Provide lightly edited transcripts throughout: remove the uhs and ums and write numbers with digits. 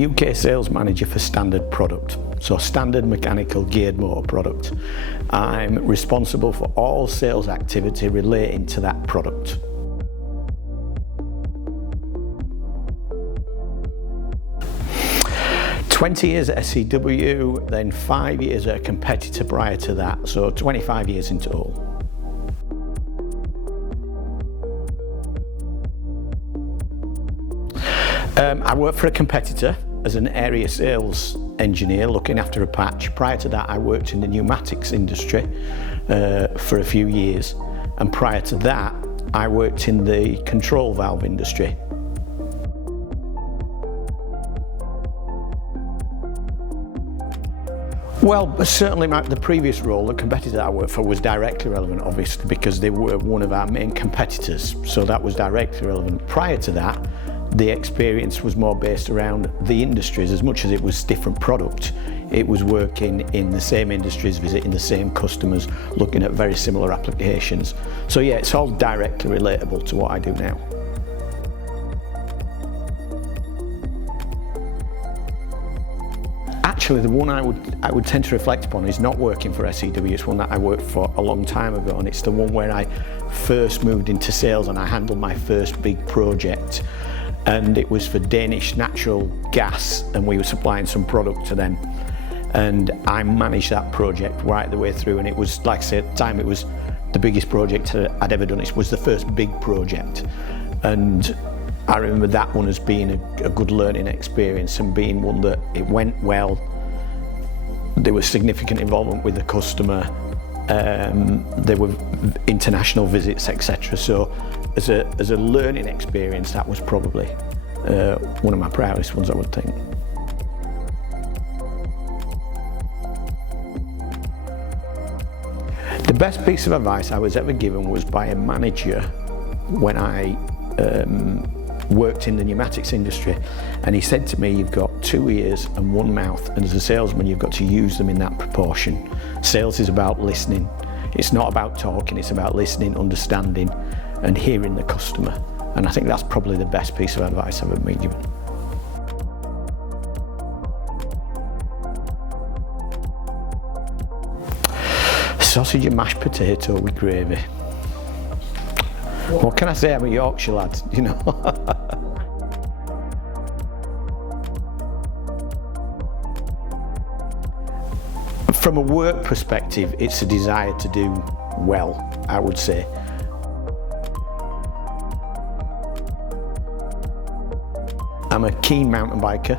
a UK sales manager for standard product, so standard mechanical geared motor product. I'm responsible for all sales activity relating to that product. "20 years at SEW, then 5 years at a competitor prior to that, so 25 years in total. I worked for a competitor as an area sales engineer looking after a patch. Prior to that, I worked in the pneumatics industry for a few years, and prior to that I worked in the control valve industry. Well, certainly the previous role, the competitor I worked for, was directly relevant, obviously, because they were one of our main competitors, so that was directly relevant. Prior to that, the experience was more based around the industries. As much as it was different product, it was working in the same industries, visiting the same customers, looking at very similar applications. So yeah, it's all directly relatable to what I do now. Actually, the one I would tend to reflect upon is not working for SEW. It's one that I worked for a long time ago, and it's the one where I first moved into sales and I handled my first big project. And it was for Danish natural gas, and we were supplying some product to them. And I managed that project right the way through, and it was, like I say, at the time, it was the biggest project I'd ever done. It was the first big project. And I remember that one as being a good learning experience, and being one that it went well. There was significant involvement with the customer. There were international visits, etc. So as a learning experience, that was probably one of my proudest ones, I would think. The best piece of advice I was ever given was by a manager when I worked in the pneumatics industry, and he said to me, "You've got 2 ears and 1 mouth, and as a salesman you've got to use them in that proportion. Sales is about listening. It's not about talking, it's about listening, understanding and hearing the customer." And I think that's probably the best piece of advice I've ever been given. Sausage and mashed potato with gravy. What can I say? I'm a Yorkshire lad, you know. From a work perspective, it's a desire to do well, I would say. I'm a keen mountain biker,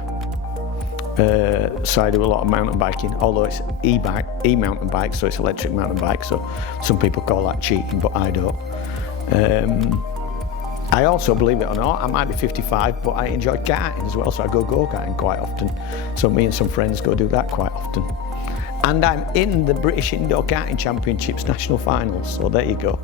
so I do a lot of mountain biking, although it's e-mountain bike, so it's electric mountain bike, so some people call that cheating, but I don't. I also, believe it or not, I might be 55, but I enjoy karting as well, so I go go-karting quite often. So me and some friends go do that quite often. And I'm in the British Indoor Karting Championships national finals, so there you go.